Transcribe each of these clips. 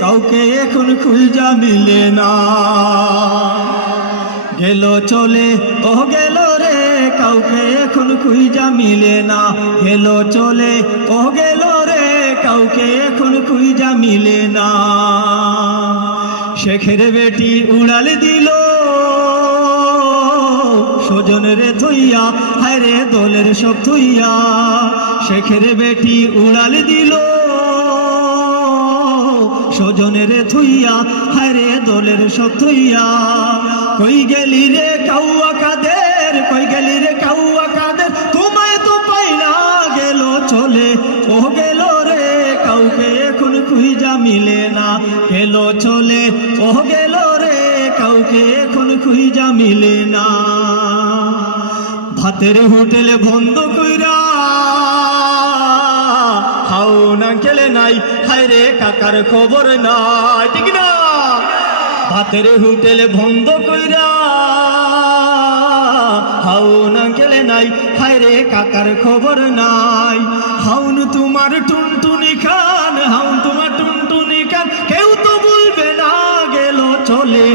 কাউকে এখন খুঁজা মিলে না। গেল চলে ও গেল রে, কাউকে এখন খুঁজা মিলে না। গেল চলে ও গেল রে, কাউকে এখন খুঁজা মিলে না। শেখের বেটি উড়াল দিল স্বজন রে থইয়া, হায় রে দলের সব থইয়া। শেখের বেটি উড়াল দিল স্বজন রে থইয়া, হায় রে দলের সব থইয়া। কই গেলি রে কাউয়া কাদের, কই গেলি রে কাউয়া কাদের, তোমায় তো পাই না। গেল চলে ও গেল রে, কাউকে এখন খুঁজা মিলে না। গেল চলে ও গেল রে, কাউকে এখন খুঁজা মিলে না। ভাতের হোটেল বন্ধ কইরা হাউন আঙ্কেল নাই, হায় রে কাকার খবর নাই, ঠিক না? ভাতের হোটেল বন্ধ কইরা হাউন আঙ্কেল নাই, হায় রে কাকার খবর নাই। হাউন তোমার টুনটুনি খান, হাউন তোমার টুনটুনি খান, কেউ তো বলবে না। গেল চলে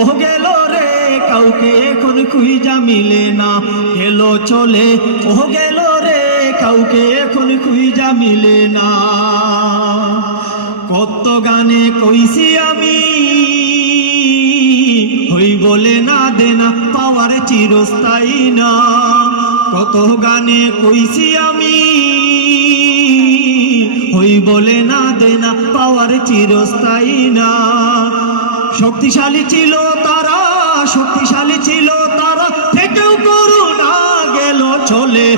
ও গেল রে, কাউকে এখন খুঁজা মিলে না। গেল চলে ও গেল রে, কাউকে এখন খুঁজা মিলে না। কত গানে কইছি আমি, হই বলে না দেনা পাওয়ার চিরস্থায়ী না। কত গানে কইছি আমি, হই বলে না দেনা পাওয়ার চিরস্থায়ী না। শক্তিশালী ছিল তারা, শক্তিশালী ছিল তারা, থেকেও করুণা। গেল চলে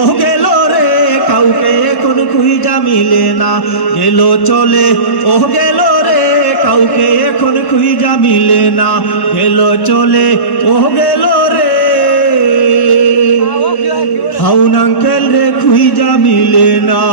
ও গেল রে, কাউকে এখন খুঁজা মিলে না। গেল চলে ও গেল রে, কাউকে এখন খুঁজা মিলে না। গেল চলে ও গেল রে, হাউন আঙ্কেল রে খুঁজা মিলে না।